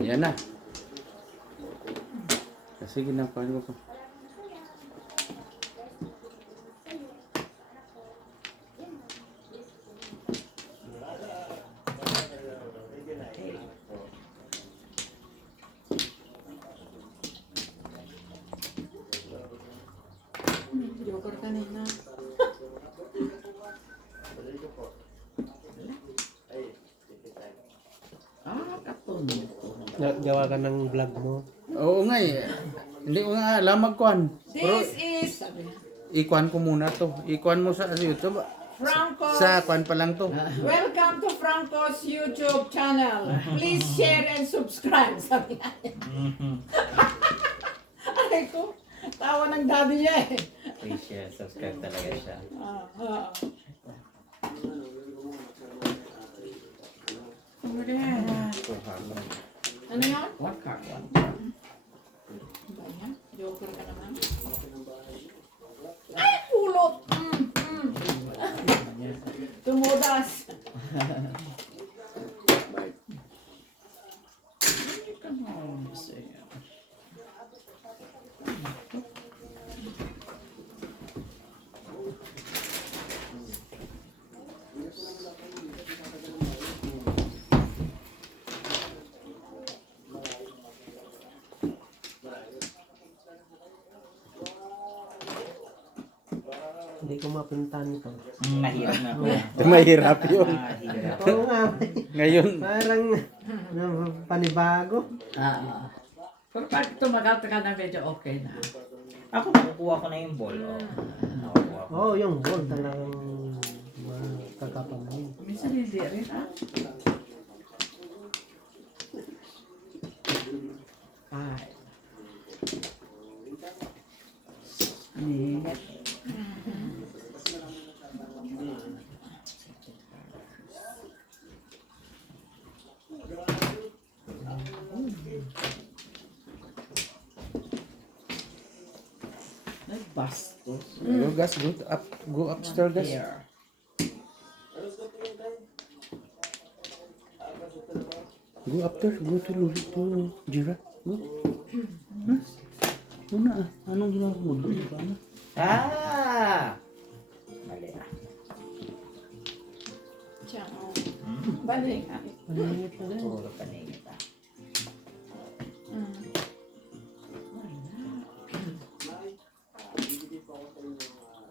Ayan na. Sige na, paano ko? Joker kanina. Kapon. Gawa ka ng vlog mo. Oo nga eh. Hindi ko nga alam magkuhan. Pero This is ikuhan ko muna to. Ikuhan mo sa YouTube. Franco's. Sa kuhan pa lang to. Welcome to Franco's YouTube channel. Please share and subscribe. Sabi na niya. Aray ko. Tawa ng daddy niya eh. Please share, subscribe talaga siya. Ano yun? What card? Ba yan? Joker ka naman. Ay, pulot! Tumudas. Hindi ko mapintan ito. Mahirap na po. Mahirap yun. Mahirap. Oo nga. Ngayon, Parang panibago. Pero pag tumagal ka na medyo okay na. Ako nakukuha ko na yung ball. Oh. Nakukuha ko. Oo, yung ball talagang makakapamay. Minsan hindi rin Ay. Init. Bastos. go gas, go upstairs gas. Here. Go upstairs, go to Jira. Go. Una ah, anong ginagawa mo? Ano? Mali ah. Diyan, oh. Balik. Paningit na rin. Puro paningit ah.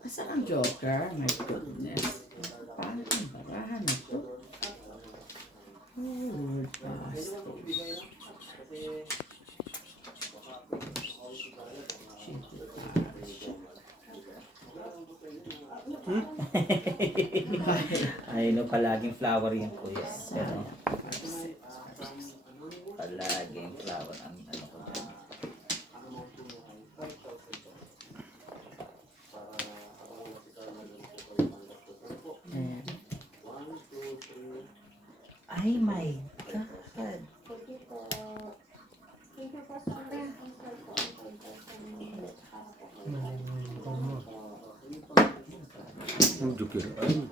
Asan ang Joker? My goodness. Paano ang barahan na ito? Oh, bastos. Ay, no, palaging flower yung kuya. Pero, palaging flower ang ano ko dyan. Ay, my God. Ang jukir. Ay.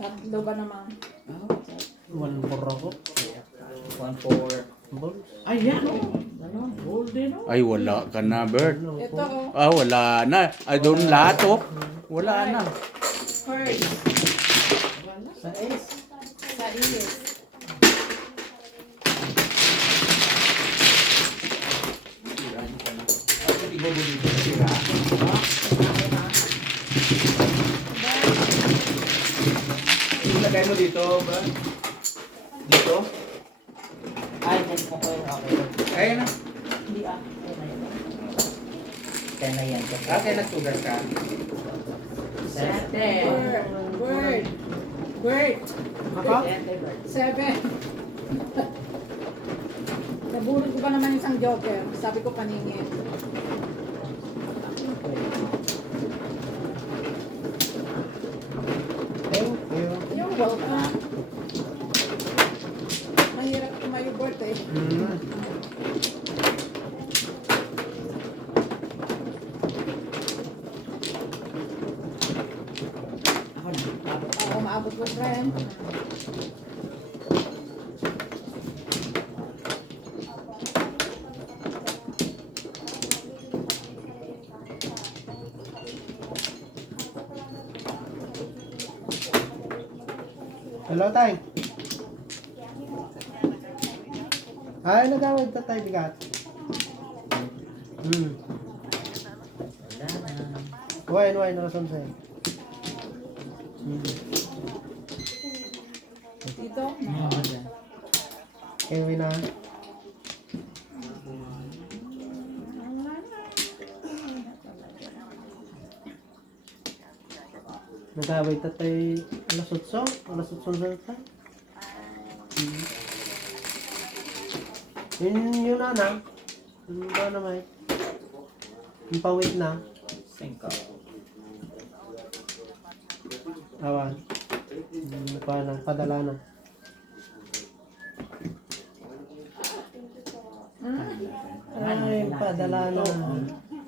Tatlo ba naman? One for ako. 1-4. Ball. Ayan, oh. Ano? Golden, oh. Ay, wala ka na, Bert. Ito, oh. Ah, wala na. Ay, doon lahat, oh. Wala na. First. Wala. Sa S. Sa ilis. Ilagay mo dito, ba? Dito? Ay, dito ko yung okay. Ayun na. Hindi ah. Kaya na yan. Kaya nagsugas ka. Sete. Word. Word. Ako? Seven. Nabulog ko pa naman isang joker. Sabi ko paningin. Thank you. You're welcome. Mahirap tumayo birthday. Ako maabot ko, friend. Hello, tay. Ay, nagawad ta tayo bigat. Wala na. Wine, nakasan sa'yo. Dito? Oo, dyan. Kaya na. Nagawad ta tayo alas 8 sa tayo. Yun na na. Yun ba na may? Yung pawit na. Singka. Awan. Padala na. Ay, padala na.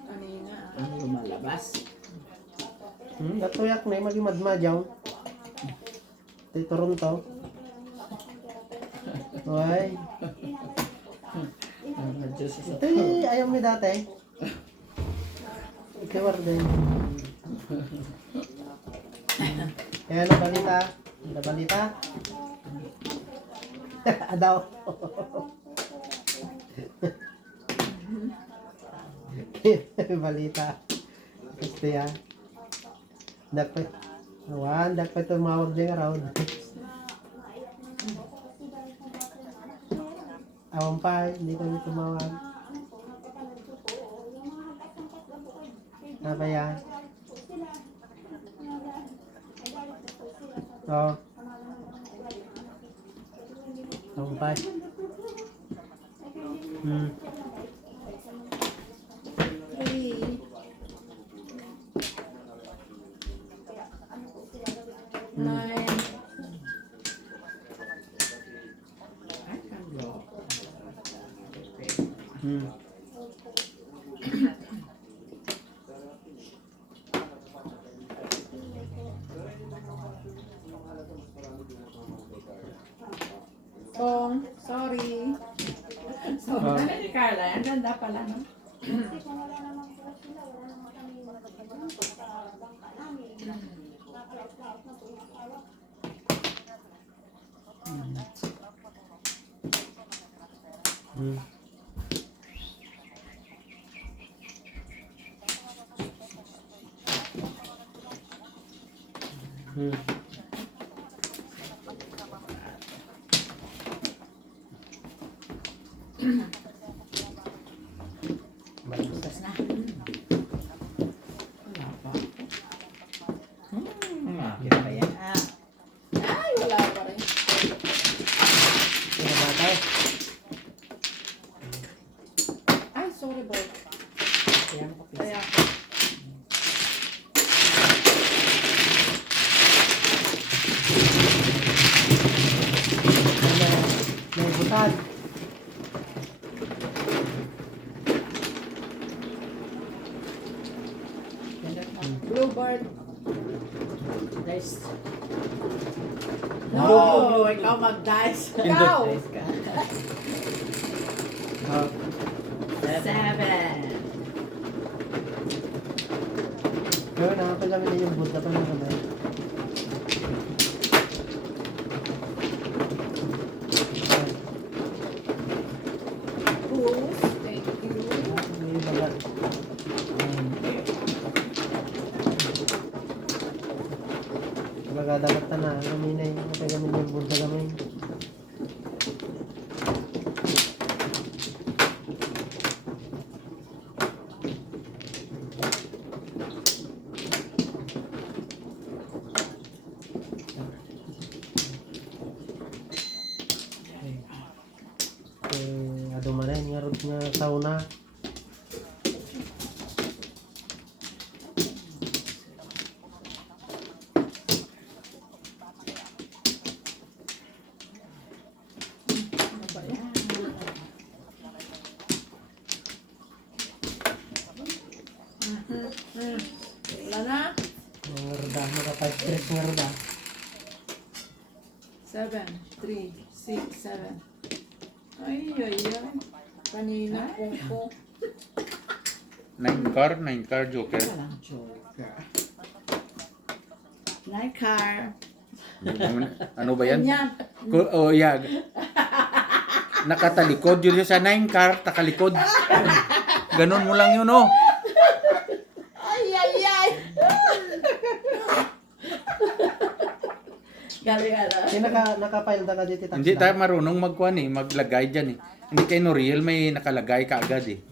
Kanina. Ano lumalabas? Gatuyak na yung maging madmadyaw. Ito Toronto. Ay. Diyos sa Ito ayaw mo dati. Ito warden. Ayan ang balita. Ang balita. Adaw. Balita. Gusto yan. Dapat. Awan, dapat tumawag din around. Awan pa, hindi kami tumawag. Ano ba yan? Oo. Awan pa. Three. Nine. I can go. Sorry. Sorry. Ano ni Carla? Ang ganda pala, no? Bukas na. Wala pa. Kita ba yan? Ay, wala pa rin. Sino ba tayo? Ay, sorry, boy. Kaya mo Kaya, May butad. Bluebird. Dice. No, ikaw mag-dice. Ikaw. Dice ka. Seven. Pero nakapagami na yung buta pa ng kamay. Rules. Thank you. May bagat. Baga dapat na kami na yung nakapagami na yung buta kamay. Aduh mana yang harusnya sauna. Ano ba yan? Wala na? Ngerda, maka-5 ngerda. 7, 3, 6, 7. Ay. Kanina, kung. 9 car joker. Walang joker. Like car. Ano ba yan? Yan. Oh, yeah. Nakatalikod yun sa 9 car, takalikod. Ganun mo lang yun, oh. Ay, ay, ay. Galing ano. Naka-file na ka dito tax Hindi lang. tayo marunong magkuhan eh, maglagay dyan eh. Hindi kayo no real, may nakalagay ka agad eh.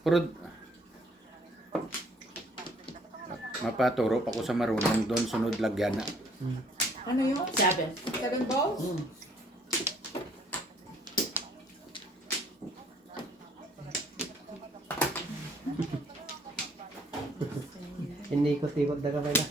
Pero mapaturo pa ko sa marunong doon, sunod lagyan na. Ano yun? 7 balls? Inikot-ikot na kamay na.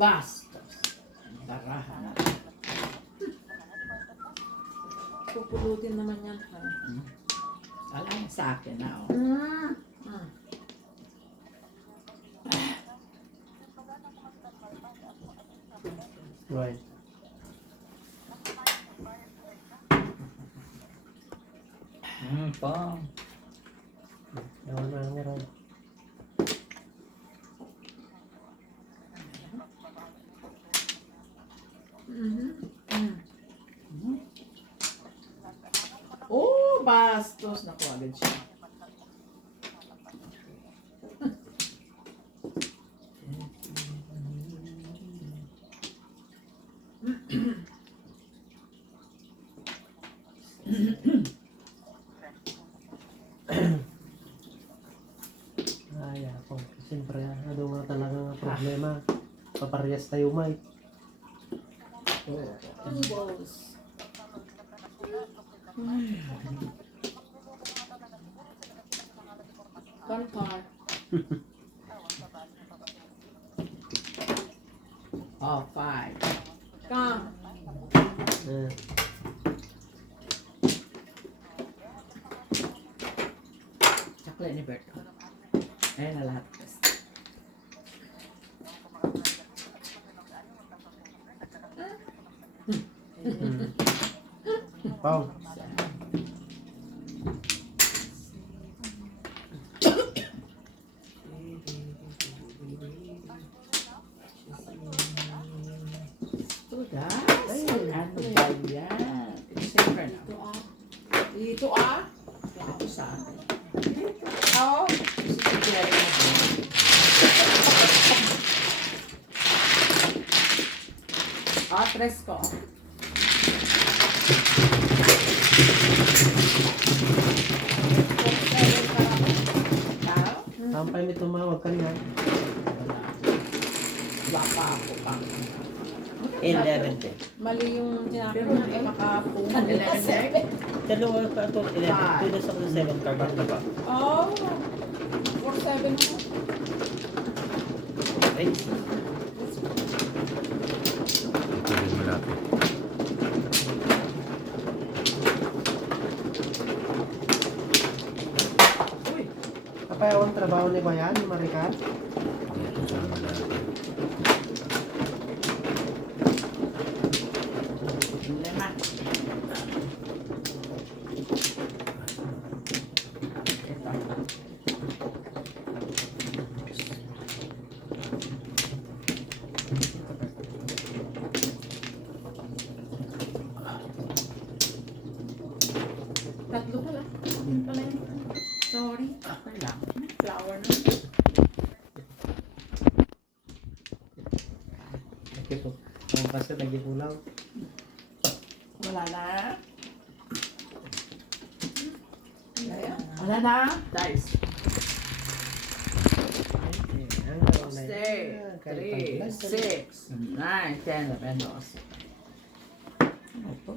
Bastos. Barahan na. Pupulutin naman yan. Alam sa akin na. Oh. Right. Pa. Ewan na meron. Oh, bastos. Naku, agad siya. Ay, ako. Siyempre, ano nga talagang problema. Paparehas tayo, Mike. 2 balls. One car. Oh, 5. Come. Chocolate ni Bert. Ayan na lahat. Pau. Ito, guys. Ano ba yan? Siyempre na. Dito ah. Dito sa atin. Oh. Sisipiyari na din. Tres ko. Sampay may tumawag kanina. Wala pa ako pa. 11 din. Mali yung sinabi mo na makapong. 11? Dalawa pa ito, 11. Tulos ako sa 7 card. Bakit ba? Oh. 4-7 mo. Ay, Ito yung malapit. Uy. Kapayawang trabaho ni Bayan, ni Maricar. Dito sa malapit. 3 pala. Yun pala yun. Sorry. Okay lang. Flower na. Okay po. Ang basta nag-ipulaw. Wala na. Wala na. Dice. Stay. 3, 6, 9, 10, 11, 12. Ano ito?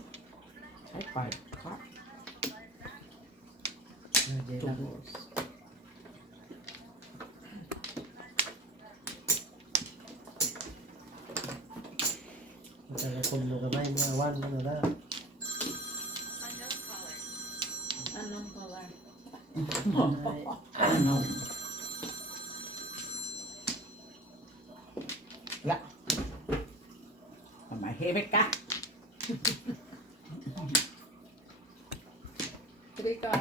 Ay, 5 card. 2 balls. Magkakapon mo gamay niya. 1 na na. Anong color? Ano? Wala. Mahimik ka. Three ka.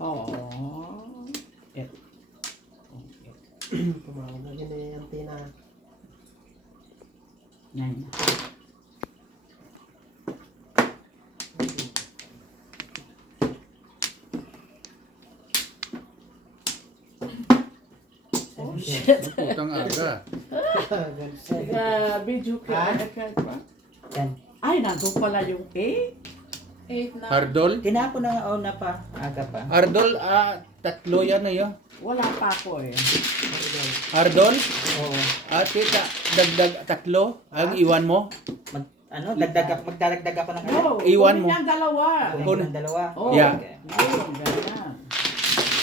Oh. Tumawag na din eh, antina. Yan. Oh shit. Putang aga. Video ka. Yan. Ay, nandun pala yung 8. 8 na. Ardol? Tinapon na nga na pa. Aga pa. Ardol, tatlo yan na yun. Wala pa ako eh. Ardol? Oo. Tita, dagdag tatlo ang iwan mo. Magdadagdag ako ng ano. No, Iwan kunin mo. niyang dalawa. Kunin ng dalawa. Oh, Yeah. Yun, ganyan.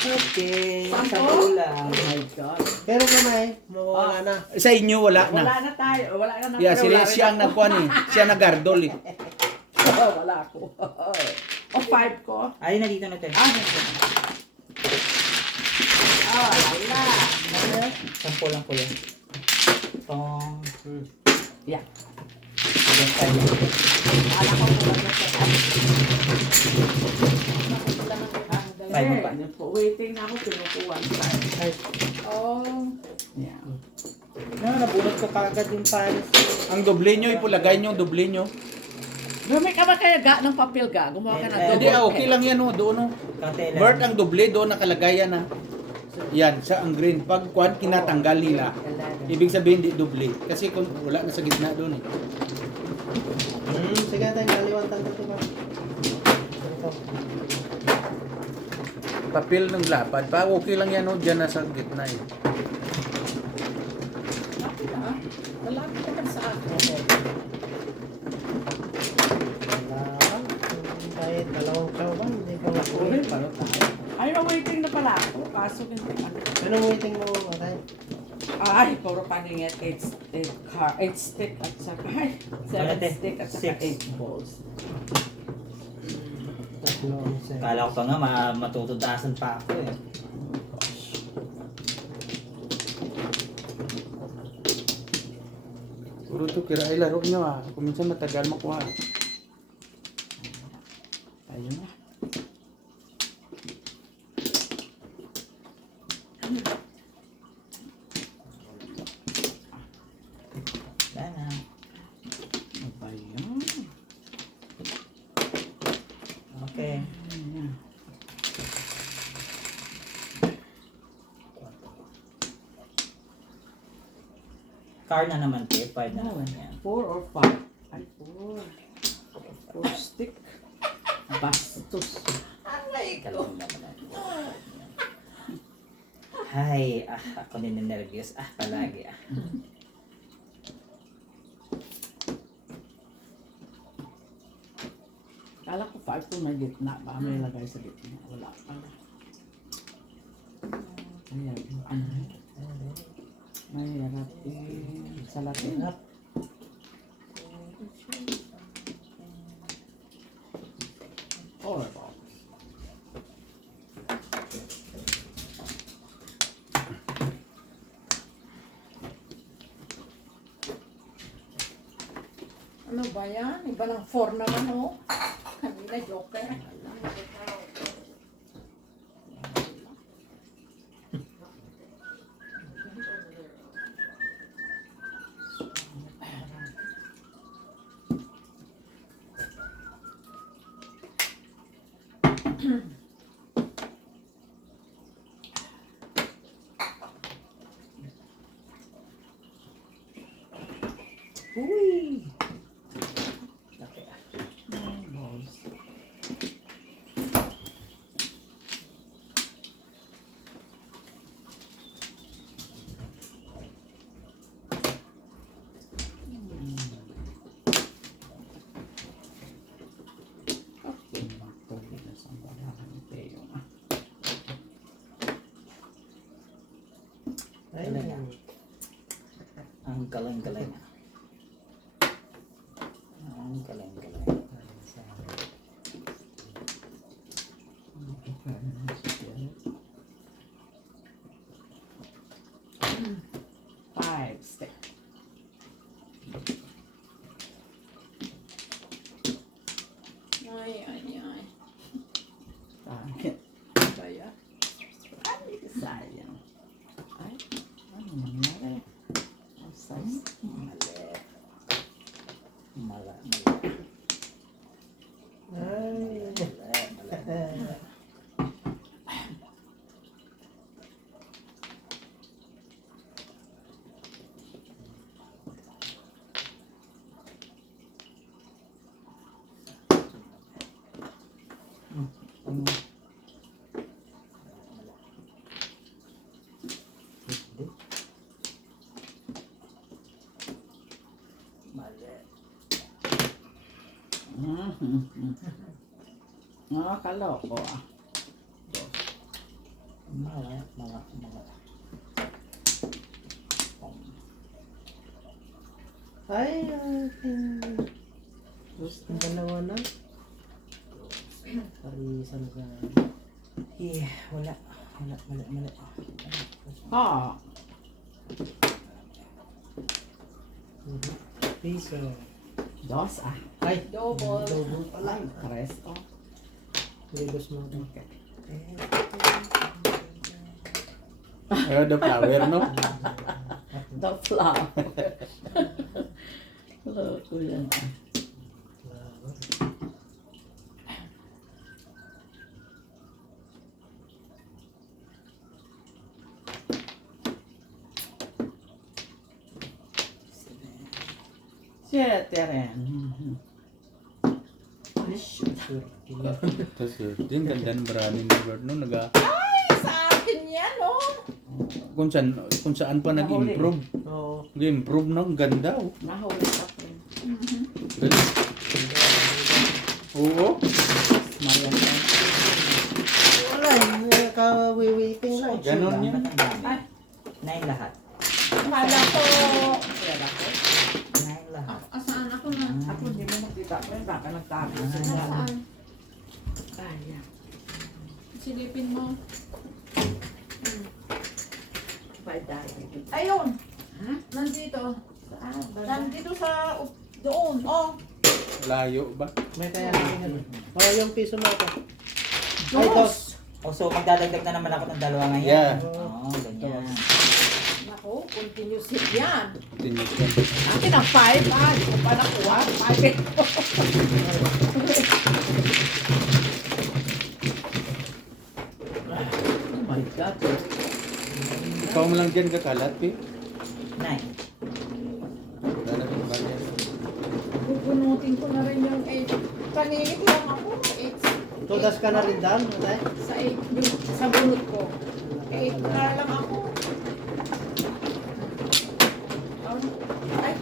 Okay. Sampo? Sampo lang. Oh my God. Pero gamay, mawala na. Sa inyo, wala na. Wala na tayo. Wala ka na. Yeah, pero wala rin siya ang ako. nagkuhan eh. Siya nag-ardol eh. Wala ako. O 5 ko. Ay, nandito na tayo. Nandito. Wala. Sampo lang po yan. Tong. Yeah. Yan tayo. Wala ko wala na sa Five mo pa. Waiting na ako, pinukuha. Oh. Yeah. Nabunot ko kagad yung pares. Ang doble nyo, ipulagay nyo, doble nyo. Gumay ka ba kaya ng papel ga? Gumawa ka ng double. Hindi, okay lang yan oh, doon oh. Kante lang. Bert, ang doble doon nakalagay yan ah. Yan, sa ang green. Pag kuhan, kinatanggal nila. Ibig sabihin, di doble. Kasi kung wala na sa gitna doon eh. Sige tayo, kaliwantan ko ba? Papel ng lapad. Pa, okay lang yan oh, dyan na sa gitna eh. Malapit ka sa akin. Wala. Kahit dalawang chow ba? Hindi ko Ulit makuha. pala tayo. Ay, waiting na pala ako. Kaso hindi pa. Anong waiting mo, Atay? Ay, puro paningit. 8 stick at saka 7 stick at saka 8 balls. Tatlo ang set. Kala ko pa nga matutudasan pa ako eh. Puro to, kira ay laro nyo ah. Kung minsan matagal makuha. Ayun na. Sana. Ano ba yun? Okay. Ayan. Car na naman tayo. 5 na naman yan. 4 or 5? Ay, 4. 4 stick. Bastos. Kalong naman. Hay, ako din nervous. Palagi. Kala ko 5 po na gitna. Baka may lagay sa gitna. Wala pala. Ayan. Ano? Mahirap sa Latin. Or ano ba yan? Iba ng 4 naman oh. Kanina joker. Uy! Balls. Mala. Ay. Mali. Nakakaloko ah. Mala. Ay, gusto ng dalawa na. Parisan ka. Yeah, wala. Mali. Ah, Piso. dos ah. Ay, Double. double pala. Tres oh. Libos mo. Okay. The flower, no? The flower. Loko yan ah. Siete rin. Tapos din ganda ng brand ni Bird no naga Sa akin yan oh. kung saan pa nag-improve. Oo. Nag-improve no, ang ganda oh. Nahuli ka pa. Galing. Oo. Marian ka. Wala, hindi ka-waiting lang. Ganon yan. Ay. 9 lahat. Akala ko. Pera ko. 9 lahat. Asaan ako na? Ako hindi mo nakita ko yun. Baka nagtabi sa Nasaan? Ay, yan. Silipin mo. Ayun. Nandito. Saan? Nandito sa... Doon. Oh. Layo ba? May kaya natin. Oh, yung piso mo ito. Ay, dos. Oh, so magdadagdag na naman ako ng dalawa ngayon. Yeah. Oh, ganyan. Naku, continuous hit yan. Tinis yan. Akin ang 5 ah. Hindi ko pa nakuha. 5 ito. Oh my God. Ikaw mo lang dyan kakalat, eh. 9. Wala na kung bakit. Pupunutin ko na rin yung 8. Paningit lang ako. 8. Tudas ka na rin daan, matay? Sa 8. Sa bunot ko. 8 na lang ako. Ay.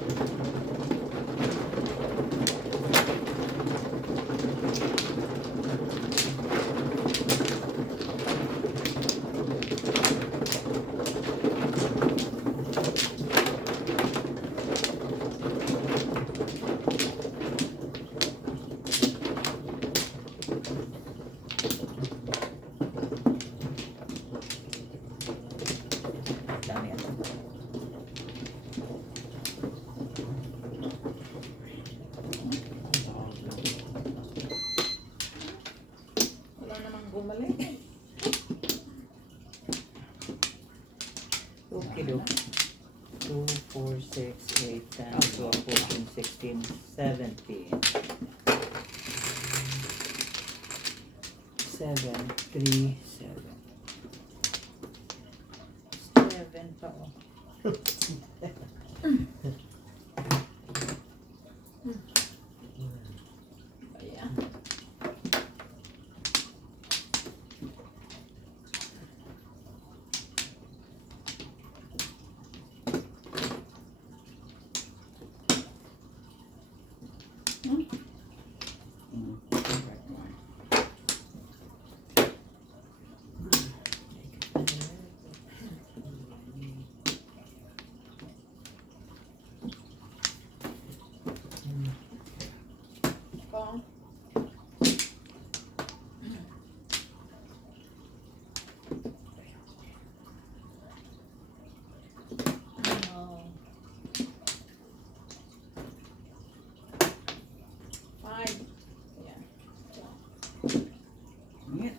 Dami ito. Wala namang gumaling. Kilo. 2, 4, 6, 8, 10, 12, 14, 16, 17. 7, 3, 7. 7 pa oh. Ayan. Ito. Five. Ayan. Ngit.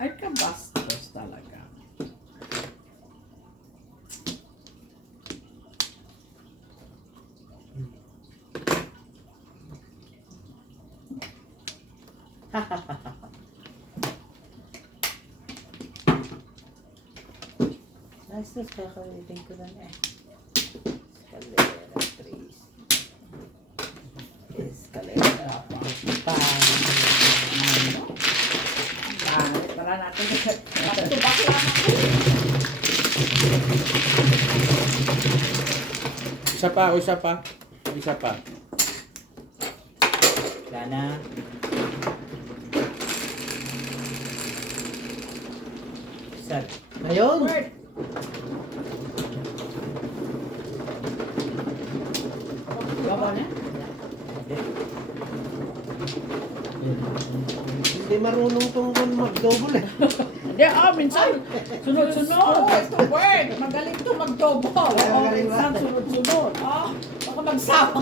Ay, kabastos. Nice, kakalitin ko na eh. Escalera 3. Escalera 5. Para natin. Tubak lang ako. Isa pa, o isa pa. Isa pa. Sana. Sad. Ayun! Word. Gawa na? Hindi marunong tong mag-double eh. Hindi, minsan. Sunod-sunod. Oh, ito word. Magaling to mag-double. Magaling ba? Minsan, sunod-sunod. Baka magsama.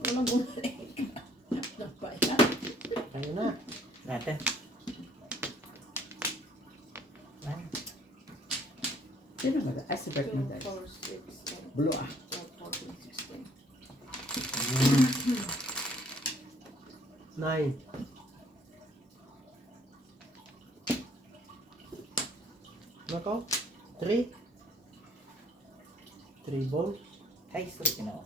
Walang gumaling. Ano ba yan? Ayun na. Natin. Sino ba? Ay, si Bert mo dahil. 4, 6, 10, Blue ah. 14, 16. 9. Nako? 3. 3 ball. Ay, sorry na ako.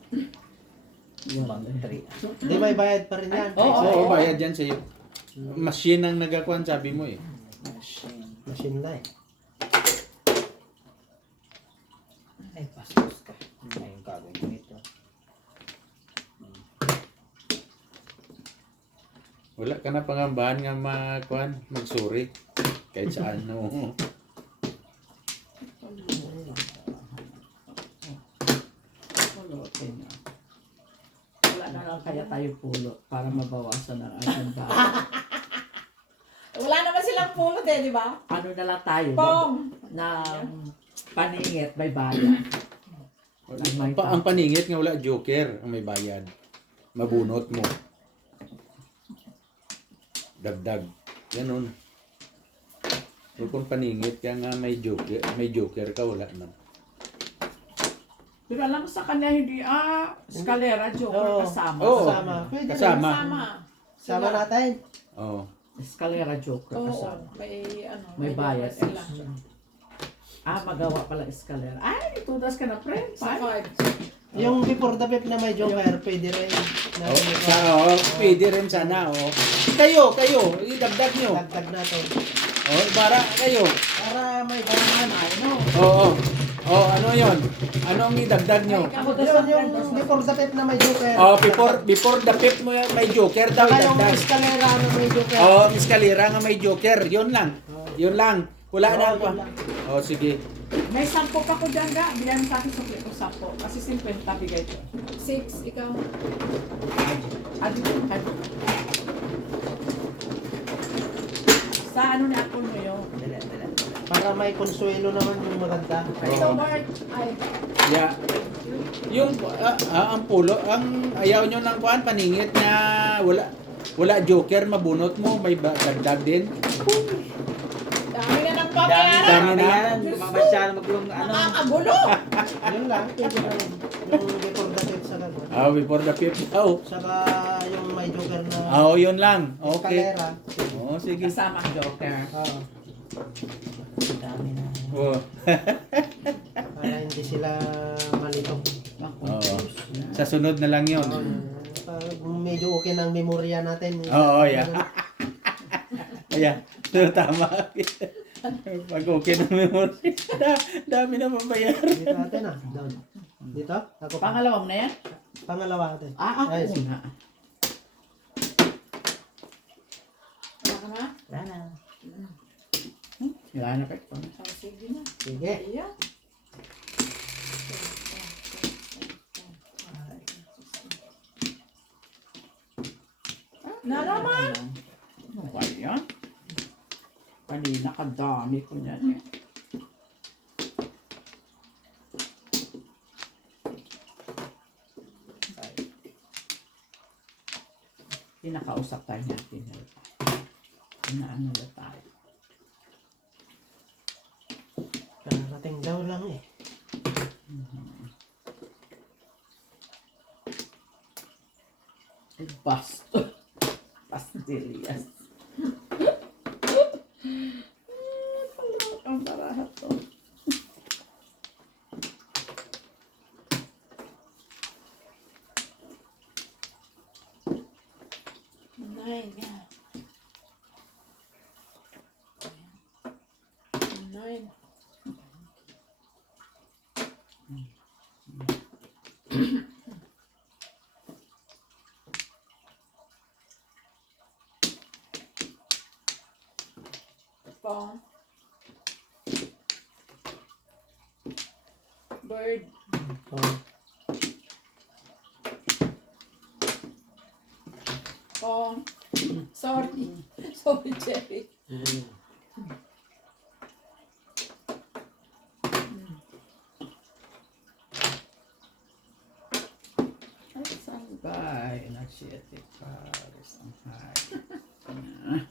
Yun. 3. Di may bayad pa rin yan. Oo, bayad yan sa'yo. Machine ang nagakuan, sabi mo eh. Machine. Machine na eh. Ay, pastos ka. Ay, yung gagawin ko ito. Wala ka na pangambahan nga makuan, magsuri. Kahit sa ano. Pulutin na. Wala na lang kaya tayo pulot para mabawasan ang ating bahay. Wala naman silang pulot eh, di ba? Ano na lang tayo? Pong! Na paningit, may bayan. Ang paningit nga wala joker ang may bayad. Mabunot mo. Dagdag. Ganun. So, kung paningit ka nga may joker ka, wala na. Pero alam mo sa kanya, hindi, escalera, joker, Oo. kasama. Oo. Kasama. Pwede rin. Kasama. Sama natin. Oo. Escalera, joker, Oo, kasama. may bayad sila. extra. Magawa pala escalera. Ay, tudas ka na, friend. Sa card. Yung before the pep na may joker, pwede rin. Na, Pwede rin sana, Kayo, idagdag nyo. dagdag na to. Para kayo. Para may bayaran. Oo. Ano yon? Anong idagdag nyo? Ako Yun, yung before the pep na may joker. Before the pip mo may joker daw Saka yung idagdag. escalera na may joker. Eskalera nga may joker. Yun lang. Yun lang. Wala na Oo, pa. yun lang. Sige. May 10 pa ko dyan, ga. Bilang sa akin sa 10. Kasi 50 bigay ko. 6, ikaw. Sa ano na ako mo yun? Dala. Para may konsuelo naman yung maganda. Ikaw, Bart. Ay, Yeah. Yung ang pulo, ang ayaw nyo ng kuan paningit na wala joker mabunot mo, may dagdag din. dami na ng Dami babayaran. na. yan. Mamasyal maglong ano. Nakakagulo. Yun lang. Pwede na rin. Yung before the pep sa ganun. Before the pip. Saka yung may joker na Yun lang. Okay. escalera. Sige. Kasama ang joker. Oo. Dami na. Para hindi sila malito. Sa sunod na lang yun. Pag medyo okay ng memorya natin. Yeah. Ayan. Tama. Pag okay na memory. Dami na mabayaran. Dito natin down. Dito? Ako pa. Pangalawang na yan? Pangalawa natin. Ako Ay, sige. una. Wala ka na? Wala na. Wala na pa ito. Sige na. Sige. Ayan. Na naman. Ano ba yan? Kanina kadami ko niyan eh. nakausap tayo natin. Inaano na tayo. Nakarating daw lang eh. Basto. Pastillas. Ang barahat to. Nine, yeah. Nine. Pong. Bird. Oh, Pong. Sorry. Sorry, Jerry. Ay, sabay. Nagsiyete pares ang high.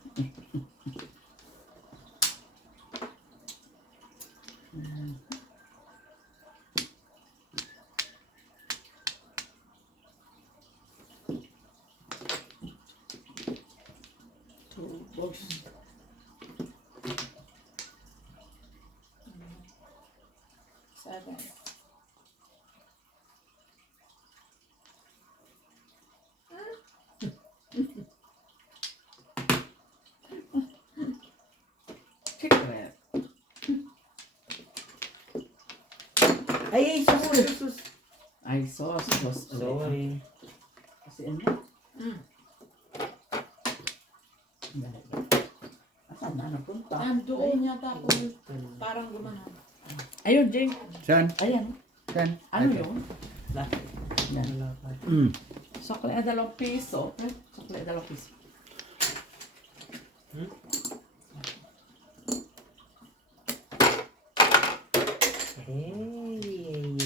Tubos. Seven. Secret. Ay, sus. Ay, sus. Sorry. Kasi ano? Asan na napunta? Doon yata ako. Parang gumanon. Ayun, Jing. Saan? Ayan. Saan? Ano yun? Yan. wala pa. Sokle na 2 piso. Sokle na 2 piso.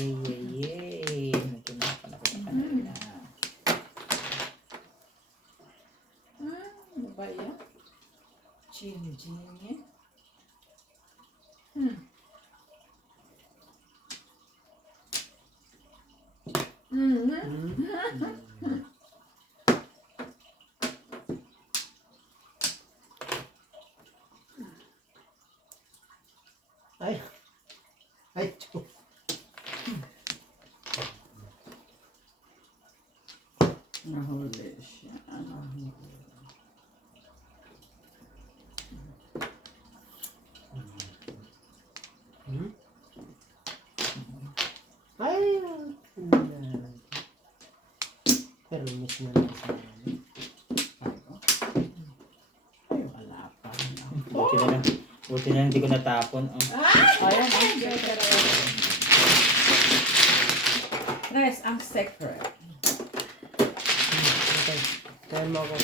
Yay. Nagkinapan ako sa kanila. Ano ba yan? Ching-ching. Ay. Ay, Diyos. Nahuli siya. Nahuli. Ay. Pero miss na lang sa amin. Ay, wala pa. Buti na lang hindi ko natapon. Ayan, ang secret. Guys, ang secret. Okay. Kaya mo ako.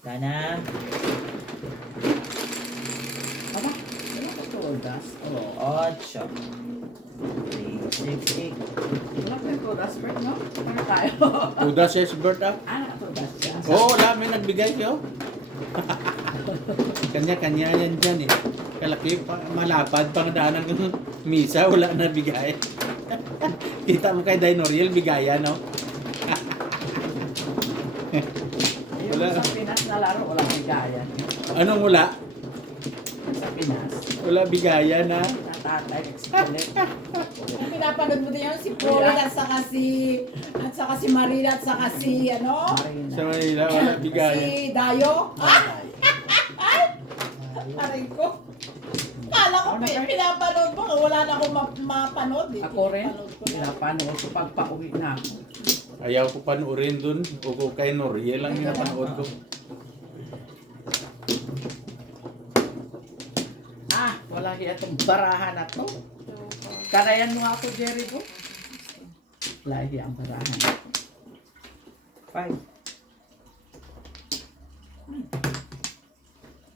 Sana. Aba, ano ko todas? Oo. 8. 3, 6, 8. Wala ko yung todas, Bert, no? Ano tayo? Udas is bird up. Todas siya. Oo, wala. May nagbigay kayo. Kanya-kanya yan dyan eh. Kalaki, malapad, pang daanan ng misa, wala na bigay. Kita mo kay Dinoriel, bigayan, no? Yung Wala. sa Pinas na laro, wala bigayan. Anong wala? Sa Pinas, Wala bigayan, ha? natatay, explain. Kung pinapanood mo din yun, si Florida at saka si Marina at saka si ano? Sa Manila, wala bigayan. Si Dayo. Aray ko. Kala ko pinapanood mo, wala na akong mapanood eh. Ako rin, Pinapanood ko na. pinapanood ko pag pauwi na ako. Ayaw ko panuorin dun. O kung kay Noriel lang pinapanood ko. Wala kaya itong barahan na to. Karayan mo ako, Jerry ko. Lahi ang barahan. 5.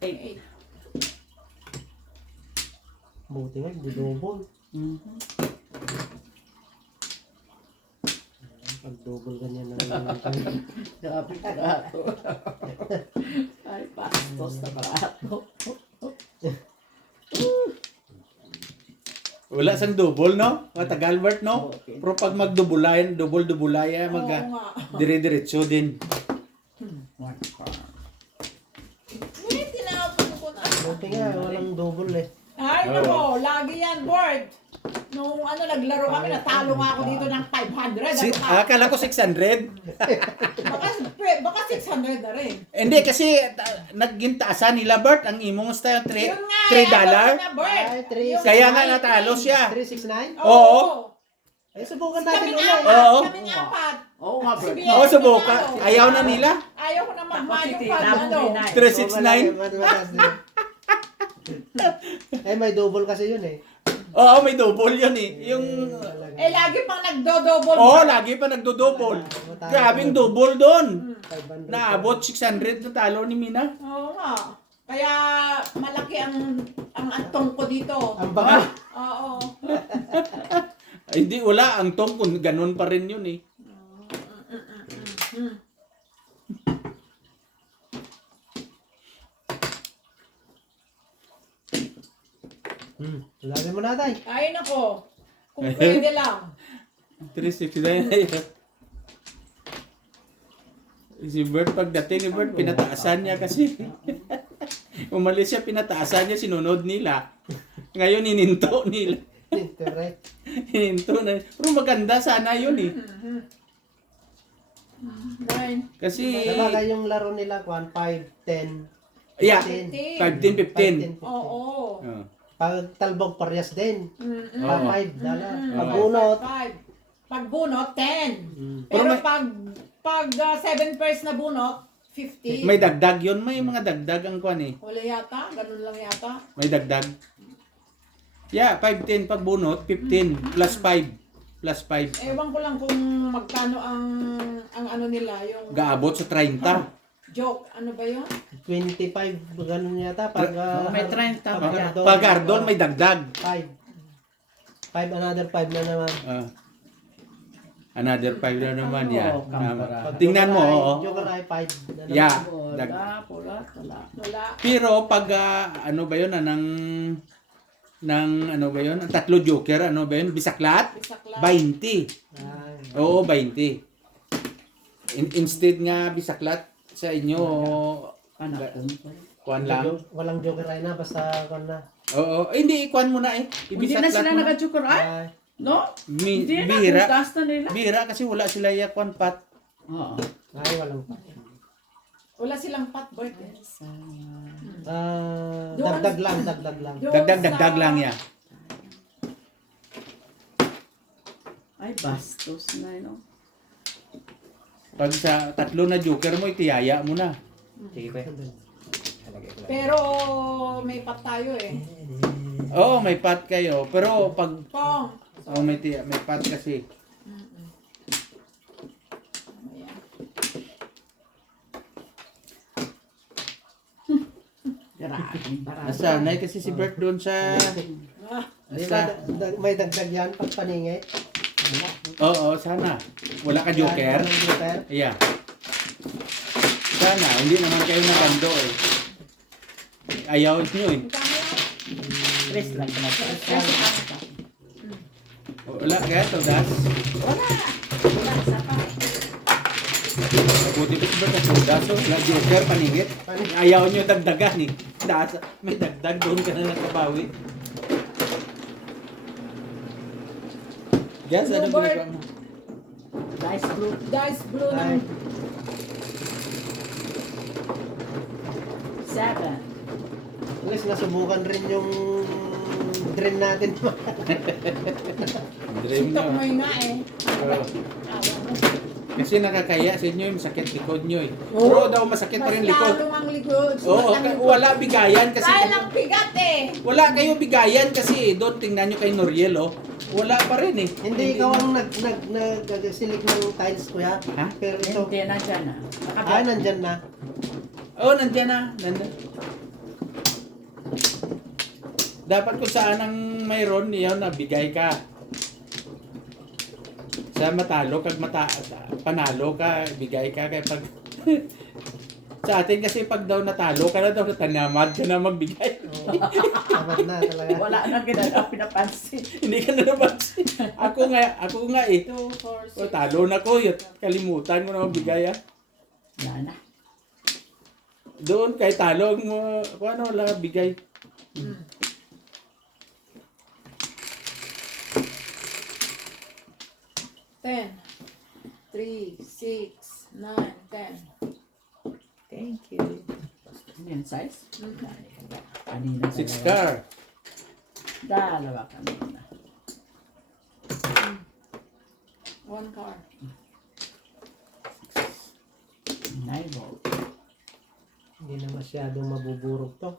8. Buti nga, hindi double. Mhm. Pag double ganyan na Grabe ka gato. Ay, bastos na barato. Wala sang double, no? Matagal, Bert, no? Okay. Pero pag magdubulayan, double-dubulaya, Oo nga. dire-diretso din. One card. May tinapon ko na. Buti nga, walang double eh. Ay, nako, lagi yan, Bert. Nung naglaro kami, natalo nga ako dito ng 500. Akala ko 600. Baka 600 na rin. Hindi, kasi naggintaasan nila, Bert, ang imong style Yun nga, $3. ano na, Bert? Ay, three. Yung- Kaya nga natalo siya. 369? Oo. Ay, subukan natin Kaming ulit. apat. Oo. Kaming apat. Oo nga, Bert. Sige. Oo, subukan. Ayaw na nila. Ayaw ko na magmayong Tapos pag itinapon ano. din na. 369. Mataas din. Eh, may double kasi yun eh. Oo, may double yun eh. Yung... Eh, lagi pang nagdo-double. Oo, lagi pa nagdo-double. Grabing double doon. 500. Naabot 600 na talo ni Mina. Oo nga. Kaya malaki ang antong ko dito. Ang baka. Oo. Ay, hindi, wala. Ang tong kung ganun pa rin yun eh. Lagyan mo na tayo. Ay, nako. Kung pwede lang. 369. Si Bert, pagdating ni Bert, pinataasan niya kasi. Umalis siya, pinataasan niya, sinunod nila. Ngayon, ininto nila. Correct. Ininto na. Pero maganda sana yun eh. Nine. Kasi, Sabagay yung laro nila, 1, 5, 10, yeah, 15. 15, 15. Oo. Oh. Pag talbog, paryas din. Mm-mm. Oo. 5, dala. Mm. Pag bunot, 5. Pag bunot, 10. Pero Pero may- pag 7 pairs na bunot, 50. May dagdag yun. May mga dagdag ang kwan eh. Wala yata. Ganun lang yata. May dagdag. Yeah, 5, 10 pag bunot, 15 plus 5. Plus 5. Ewan ko lang kung magkano ang ano nila, yung Gaabot sa 30. joke. Ano ba yun? 25, ganun yata. Pag, May 30 pa yata. Pag Ardon, may dagdag. 5. 5, another 5 na naman. Another 5 na naman, Oo, yeah. kampara. Pag Tingnan mo, oo. Joker ay 5 na naman. Yeah. Wala, wala. Wala. Pero pag ano ba yun, ng ano ba yun? Ang tatlo joker, ano ba yun? Bisaklat? Bisaklat. 20. Ay, Oo, 20. Instead nga bisaklat sa inyo, Panakon ko. kuan lang. walang joker ay na, basta kan na. Oo, hindi, kuan mo na eh. Hindi na sila mo. nag-joker ay? Ay, No? Hindi na, Bihira. butas na nila. Bihira kasi wala sila ya kuan pat. Oo. ay, walang pa. Wala silang patboard. Eh. Doon- Dagdag lang. Doon Dagdag sa- lang ya. Ay, bastos na, no? Pag sa tatlo na joker mo, itiyaya mo na. Sige ko yan. Halagay ko lang. Pero may pat tayo eh. Oo, may pat kayo. Pero pag Pong. may pat kasi. Ayan. Grabe, barato. Nasanay kasi si Bert doon sa... Ah, Di ba, may dagdag yan pag paningit? Oo, sana. Wala ka joker? Walang joker? Yeah. Sana, hindi naman kayo nagando eh. Ayaw nyo eh. magkano yan? Tres lang ka na. Wala kaya to, Das? Wala. Wala, isa pa. Mabuti pa si Bert at Das, oh. Na joker, paningit. Ayaw nyo dagdagan eh. Das, may dagdag doon ka na nakabawi. Guys, ano Robert. ginagawa mo? Dice blue. Dice blue ng... Ay. 7. At least nasubukan rin yung drain natin. Dream Tok mo nyo. yun nga eh. Oo. Awa mo. Kasi nakakaya sa inyo yung masakit likod nyo eh. Oo. Pero daw masakit pa rin Mas likod. lalo ang likod. Oo, wala bigayan kasi. Dahil ang bigat eh. Wala kayo bigayan kasi doon tingnan nyo kay Noriel oh. Wala pa rin eh. Hindi ikaw ang nagsilik ng tiles, kuya. Ha? Pero ito, Hindi na dyan na. nandyan na. Oh, nandiyan na. Nandiyan. Dapat kung saan ang mayroon niya nabigay ka. Sa matalo kag panalo ka, bigay ka kay pag sa atin kasi pag daw natalo ka na daw tanamad ka na magbigay. Dapat na talaga. Wala nang ginagawa pinapansin. Hindi ka na napansin. Ako nga eh. 2, 4, 6. O, talo na ko, yun. Kalimutan ko na magbigay ah. Wala na. Doon kay talo mo, kung ano wala bigay. 10, 3, 6, 9, 10. Thank you. Yan size? Mm. Kanina 6 dalawa. car. Dalawa kanina. 1 car. 9 volt. Hindi na masyadong mabuburog to.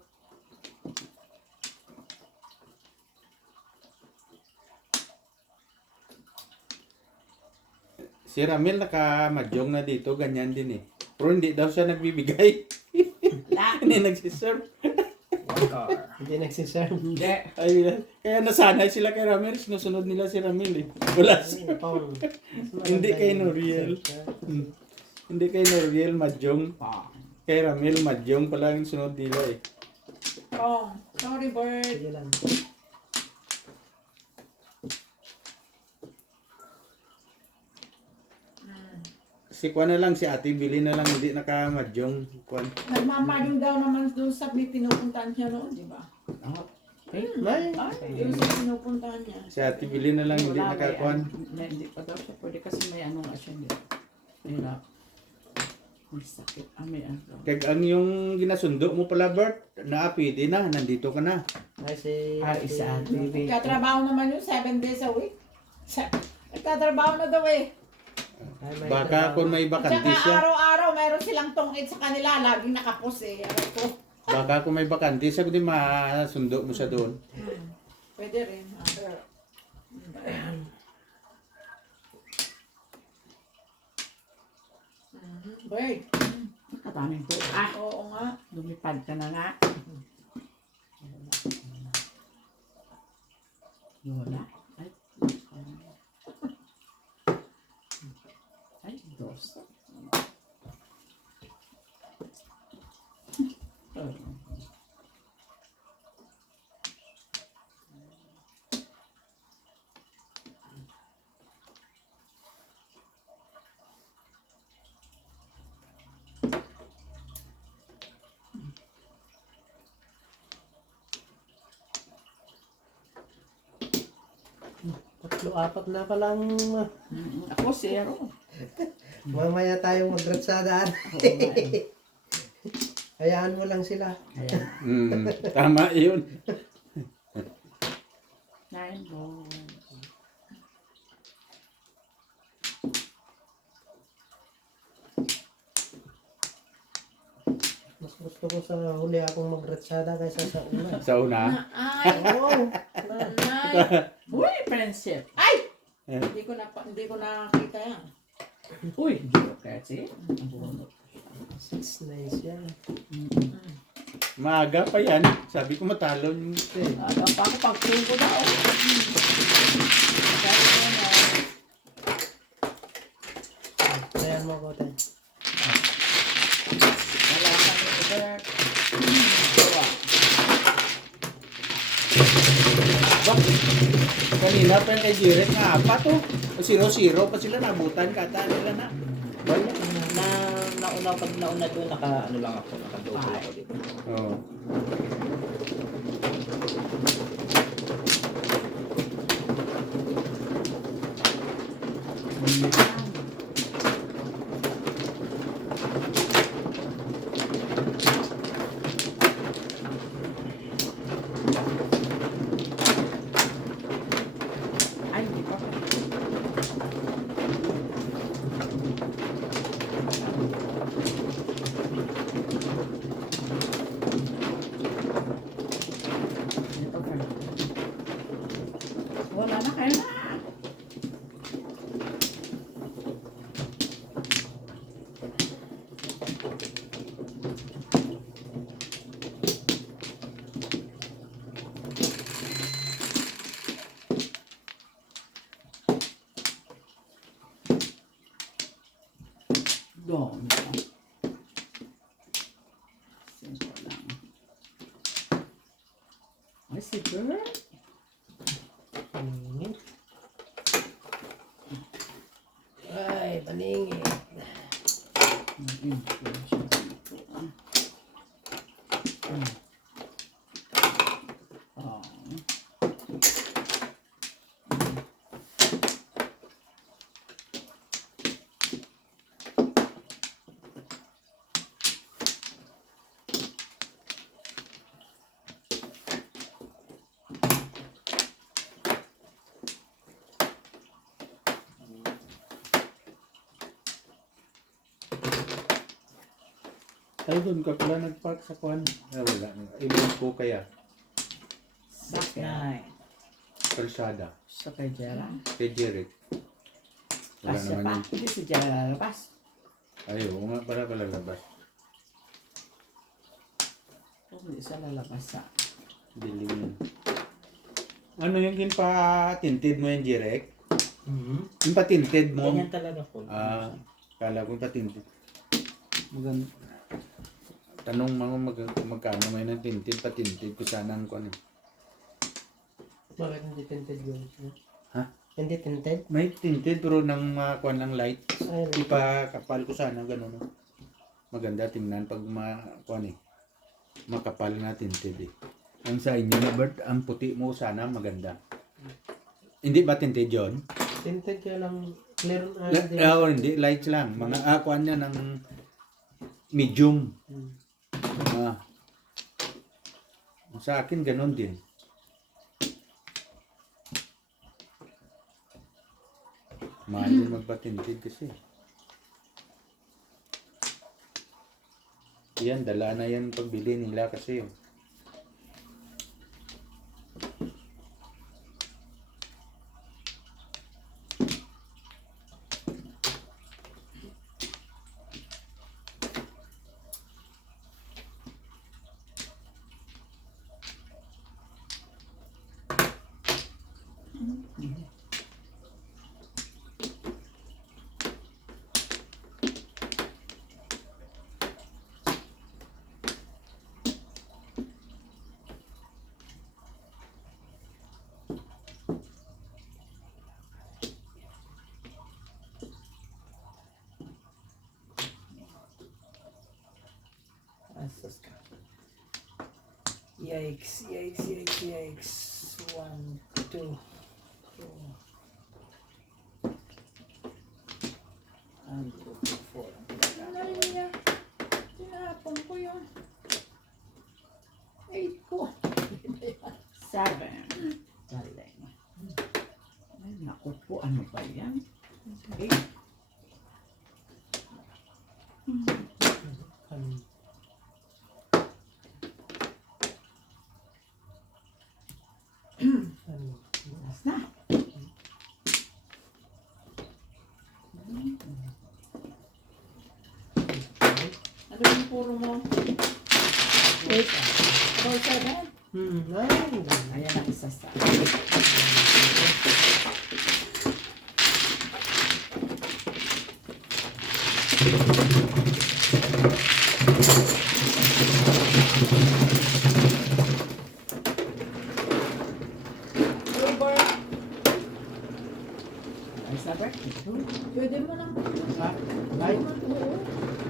Si Ramil nakamadyong na dito, ganyan din eh. Pero hindi daw siya nagbibigay. Hindi nagsiserve. One car. Hindi nagsiserve. Hindi. Ay, kaya nasanay sila kay Ramil, sinusunod nila si Ramil eh. Wala siya. Hindi kay Noriel. Hindi kay Noriel madyong. Pa. Kay Ramil madyong pala yung sunod nila eh. Oh, sorry, bird. Sige lang. Si Kwan na lang, si Ate Billy na lang, hindi nakamadyong Kwan. Nagmamaling daw naman doon sa may pinupuntahan niya noon, di ba? Oh. Eh, May. Doon sa pinupuntahan niya. Si Ate Billy na lang, hindi wala, nakakuan. Hindi pa daw siya pwede kasi may ano nga siya. Hirap. May sakit. May ano. Kaya ang yung ginasundo mo pala, Bert, pwede na, nandito ka na. Ay, si... Isa. Nagtatrabaho naman yun 7 days a week. Nagtatrabaho na daw eh. Ay, may Baka trabaho. kung may At bakante saka siya, araw-araw mayroon silang tungkit sa kanila. Laging nakapos eh. Ano to? baka kung may bakante siya, kundi masundo mo siya doon. Pwede rin. Bird. Kataming po. Oo nga. Lumipad ka na nga. Wala. Ay. Ay, dos. Tatlo, apat na palang... Ako, zero. Mamaya tayo magratsada. Hayaan mo lang sila. Ayan. Tama yun. 9 volts. Mas gusto ko sa huli akong magratsada kaysa sa una. Sa una. Ay, Oo. nanay. Uy, friendship. Ay! Eh, Hindi ko nakakita yan. Uy, zero kasi. Ang bunot. 6 na siya. maaga pa yan. Sabi ko matalo yung eh. Ano pa ako pag-clean ko daw. Ayan mo ko tayo. Wala kami order. Bak, kanina pa yung kay Jiret nga apat oh. 0-0 pa sila nabutan kata nila na. Wala. Pag nauna doon, ano lang ako, naka-double ako dito. Oh. Ay, hindi pa. Doon. Simple lang. Ay, si girl. Paningit. Ay, paningit. Mag-improve siya dito. Oh. Ay, doon ka pala nag-park sa kuhan. Wala. Ilan po kaya? Bakit? 9. Kalsada. Sa kay Jera. Kay Jeric. Wala Kasya pa. naman yung... Hindi si Jera lalabas. Ay, oo nga pala labas. Kung hindi siya lalabas sa... Dilim yun. Ano yung kinpa-tinted mo yung Jeric? Yung patinted mo? Ganyan talaga po. Kala ko patinted. Maganda. Tanong mga magkano may ng tinted, patinted ko sana ang kuhan eh. Bakit hindi tinted yun? Ha? Hindi tinted? May tinted pero nang kuhan lang light. Ay, Ipakapal ko sana gano'n. No? Maganda tingnan pag kuhan eh. Makapal na tinted eh. Ang sa inyo na Bert, ang puti mo sana maganda. Hindi ba tinted yun? tinted kaya lang clear Hindi, light lang. Mga kuhan niya ng medium. Sa akin ganon din. Mahal din magpatintid kasi. Yan, dala na yan pagbili nila kasi yun. Asus ka. Yikes, yikes, yikes, yikes. 1, 2, 4. And 4. Ano niya? Tinapon ko yun. 8 ko. 7. Galing. Ay, naku po. Ano ba yan? 8. Last na. Ano yung puro mo? 8. 4, 7. Ayan ang isa sa. Over. Ay, sabi? Pwede mo lang. Right? Oo.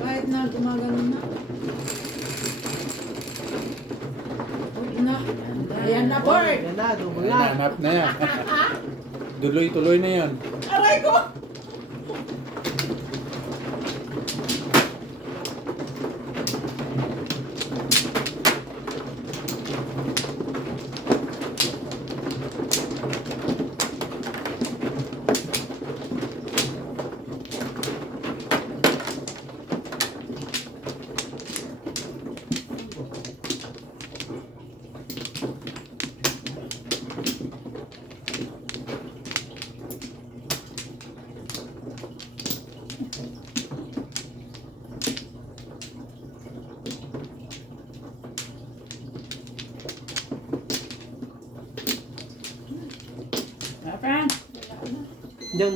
Kahit na gumagano na. Na. Ayan na, board. Yan na, double Ay, na. nanap na yan. Tuloy-tuloy na yan. Aray ko!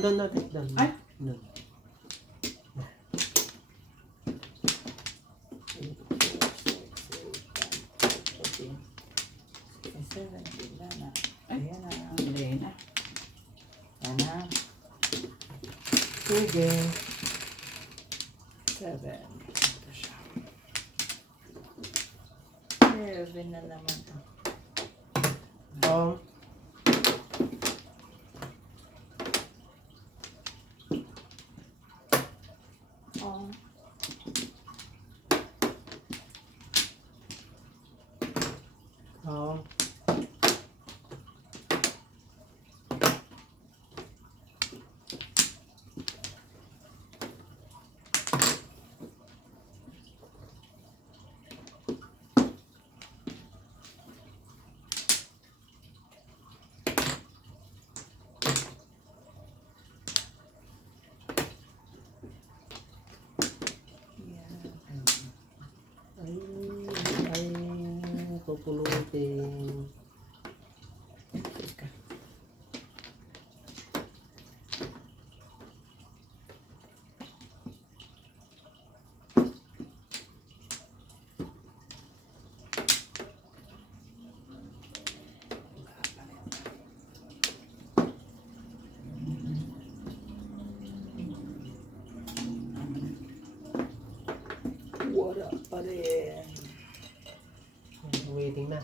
Doon natin. Doon. Ay. Doon. Sige. 7. Ito siya. 7 na naman. Oh. Oh. Oh. Ay, pupulutin. Wala pa rin. Waiting na.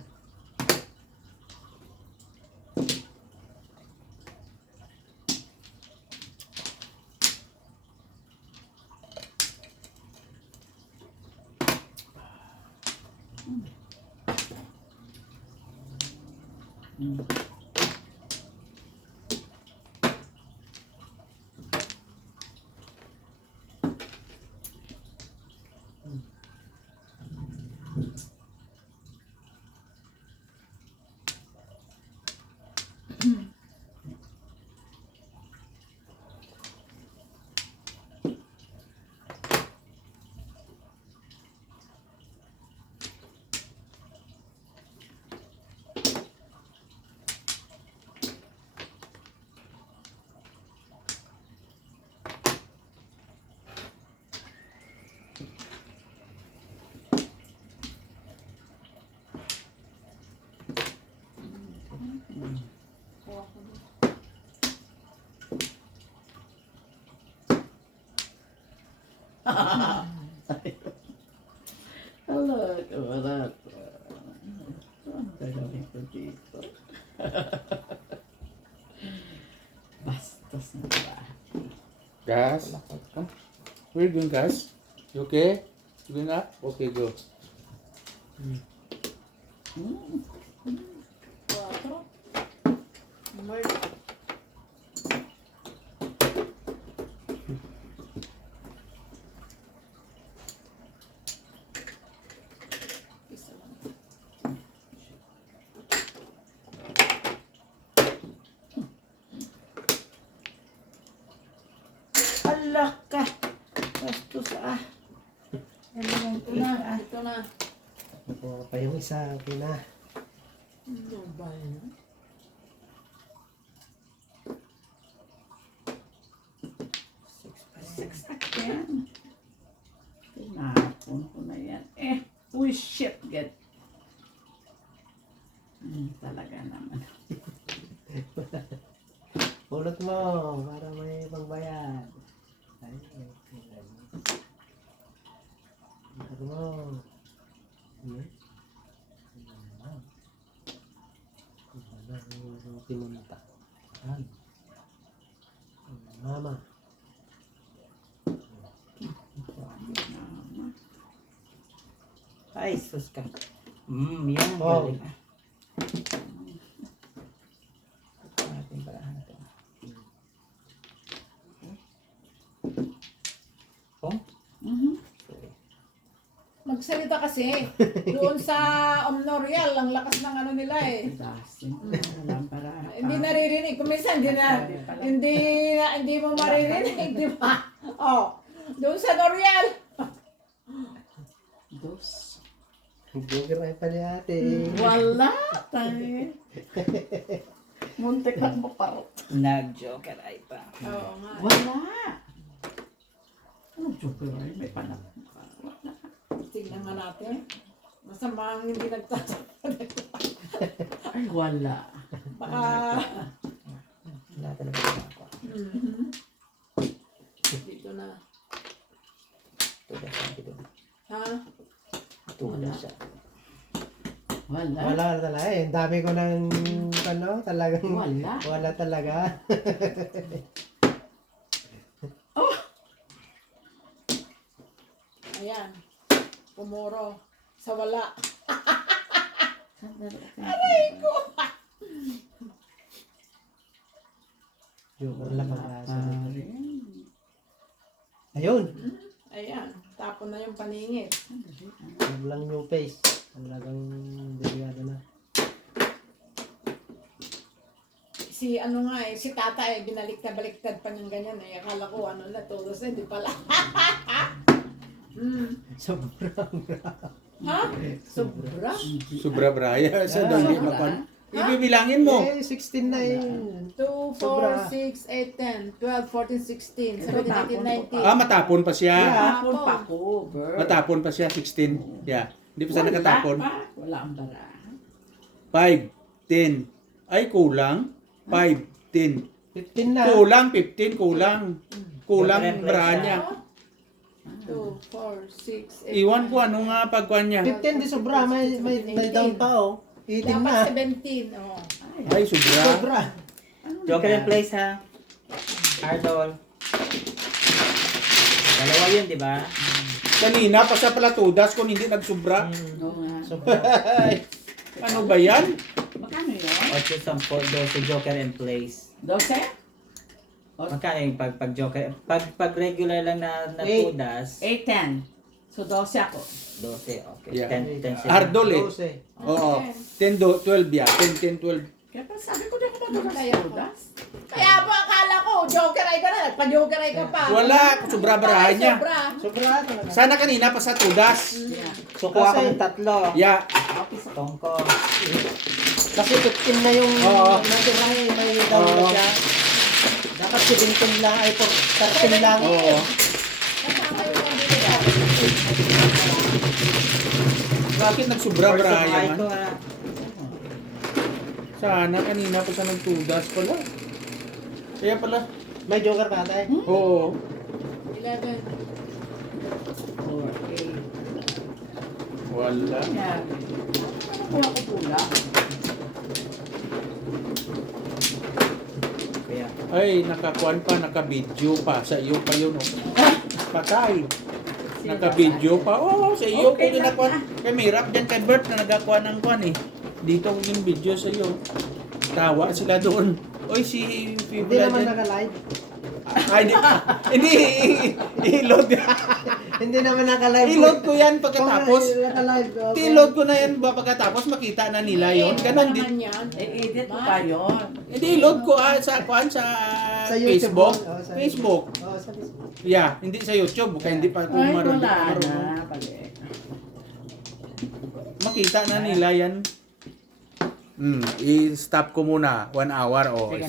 Hello, wala pa. Ang gagawin ko dito. Bastos na ba? Gas. Where you going, Gas? You okay? You going up? Okay, go. Quatro. Isa lang. Ala ka! Bastos ah. Ito na. Ito na. Nakuha pa yung isa. Okay na. Ano ba yun? Six again. Tinapon ko na yan. Uy, shit, get. Talaga naman. Pulot mo para may pangbayad. Ay, okay. Pulot mo. Pimunta. Mama. Ay, sus ka. Yan. Oh. Galing. Ito natin para ito. Oh? Sorry. Magsalita kasi. Doon sa Omnorial, ang lakas ng ano nila eh. Dasin. Walang para. Hindi naririnig. Kung minsan hindi mo maririnig, di ba? Oh, doon sa Norial. Dos. Joker ay pala ate. Wala tayo. Muntik lang mo parot. Nag-joker ay pa. Oo nga. Wala. Ano joker ay may panap. Wala. Tingnan nga natin. Masama ang hindi nagtatapon. Ay wala. Baka... Wala talaga ako. Ha? Tuda siya. Wala. Wala talaga eh. Ang dami ko ng ano, talagang Wala. wala talaga. Ayan. Pumuro. Sa wala. Joker lang mag-asa. Ayun. Ayan. Tapon na yung paningit. Huwag lang yung face. Talagang delikado na. Si ano nga eh, si tata eh, binaliktad-baliktad pa niyang ganyan eh. Akala ko ano na, todos eh, di pala. Sobrang Ha? Sobra? Sobra braya sa dali mapan. Ibibilangin mo. Eh, 16 na yun. 2, 4, Sobra. 6, 8, 10, 12, 14, 16, 17, 18, 19. Matapon pa siya. Tapon pa ko, girl. Matapon pa siya, 16. Yeah. Hindi pa siya nakatapon. Wala pa. Wala ang bara. 5, 10. Ay, kulang. 5, 10. 15 na. Kulang, 15. Kulang. Kulang Different bra price niya. 2, 4, 6, 8, Iwan ko ano nga pagkuhan niya. 15 di sobra. May down pa oh. 18 na. Dapat 17. Oh. Ay, sobra. Sobra. Joker in place ha. Hardol. Dalawa yun, di ba? Kanina pa sa palatudas kung hindi nagsubra. Oo nga. Sobra. Ano ba yan? Magkano yun? 8, 10, 12 Joker in place. 12? Magkano yung pag Joker? Pag regular lang na Eight. tudas, 8, 10. So 12 ako. 12, okay. Yeah. 10, 10, Hardol eh. 12. Oo. 10, 12 ya. 10, 10, 12. Kaya pa sabi ko di ako madalas Kaya sa ako. udas. Kaya po akala ko, joker ay ka na. Pa-joker ay ka pa. Wala. Sobra barahan niya. Sobra. Sobra talaga. Sana kanina pa sa tudas. Yeah. So, kuha ko Kasi- ng tatlo. Yeah. Okay sa Tongko. Kasi 15 na yung Oo. natira eh. May down na Oo. siya. Dapat 17 lang. Ay, 13 lang. Oo. Kasama yung nandito. Bakit nagsubra barahan Ito man? ha. Sana kanina pa sa nagtudas pala. Kaya pala. May joker ka tayo. Oo. 11. 4, 8. Wala. Yeah. Kuha ko pula. Kaya, Ay, nakakuan pa, naka-video pa. Sa iyo pa yun. Oh. Patay. Naka-video pa. Oo, sa iyo Okay ko lang ginakuan. Kay Mirap dyan kay Bert na nagakuan ng kuan eh. Dito yung video sa iyo. Tawa sila doon. Oy, si Hindi Fibula naman dyan. naka-live. Ay, hindi. I-load. Hindi naman naka-live. I-load ko yan pagkatapos. Naka-live. okay. I-load ko na yan ba pagkatapos makita na nila yon. Ganon din. Naman yan. I-edit ko pa yun. Hindi, i-load ko sa kuan sa Sa YouTube. Facebook. Oh, sa Facebook. Oo, sa Facebook. Yeah, hindi sa YouTube. Kaya hindi pa ako Ay, marunong. wala na. Pali. Makita na nila yan. I-stop ko muna. 1 hour. Oh. Sige.